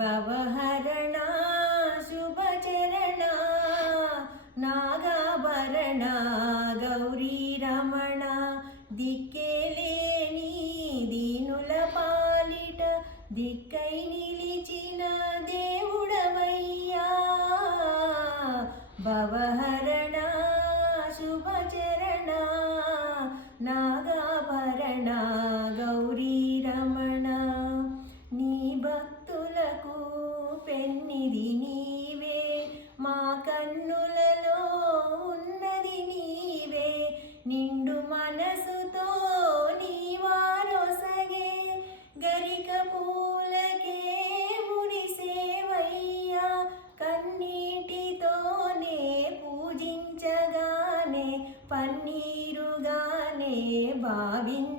భవహరణ శుభచరణ నాగాభరణ గౌరీ రమణ దిక్కేలేని దీనుల పాలిట దిక్కై నిలిచిన దేవుడవయ్యా భవహరణ శుభచరణ నాగాభరణ గౌరీ రమణ నీ భక్తులకు పెన్నిది నీవే మా కన్నులలో ఉన్నది నీవే నిండు మనసుతో నీవారొసగే గరిక పూలకే మురిసేవయ్యా కన్నీటితోనే పూజించగానే పన్నీరుగానే భావించ